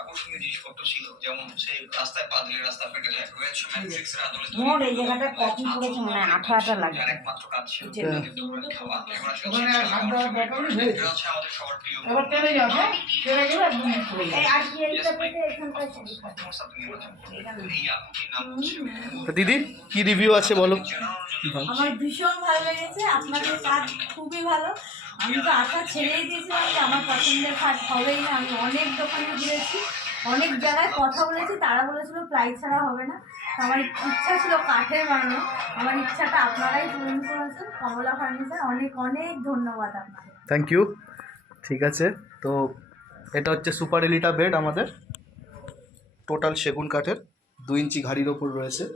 আকর্ষণীয় জিনিসপত্র ছিল, যেমন সেই রাস্তায় পা দিলে রাস্তা ফেটে যায়, রয়েছে ম্যাট্রিক্সের আদলে মোর এই জায়গাটা কফি পড়েছে মনে হয় আঠা আঠা লাগে। যার একমাত্র কাজ ছিল এটা খাওয়া। এখন আসলে ওখানে আর হাত দেওয়ার দরকার নেই। এটা হচ্ছে আমাদের সবার প্রিয়। এবার টেনে যাও, হ্যাঁ? টেনে গেলে একদম নিচ করে যাবে। এই আর কি এইটা থেকে এখানটায় ছবি থাকে। এই আপুটির নাম হচ্ছে তো দিদি কি রিভিউ আছে বলো? আমার ভীষণ ভালো লেগেছে, আপনাদের কাজ খুবই ভালো। আমি তো আশা ছেড়েই দিয়েছিলাম যে আমার পছন্দের কাজ হবেই না। আমি অনেক দোকানে ঘুরেছি, অনেক জায়গায় কথা বলেছি, তারা বলেছিল প্লাই ছাড়া হবে না। আমার ইচ্ছা ছিল কাঠের বানানো, আমার ইচ্ছাটা আপনারাই পূরণ করেছেন। কমলা ফার্নিচার, অনেক অনেক ধন্যবাদ আপনাকে। Thank you. ঠিক আছে, তো এটা হচ্ছে সুপার এলিটা বেড আমাদের, টোটাল সেগুন কাঠের, 2 ইঞ্চি ঘাড়ির ওপর রয়েছে।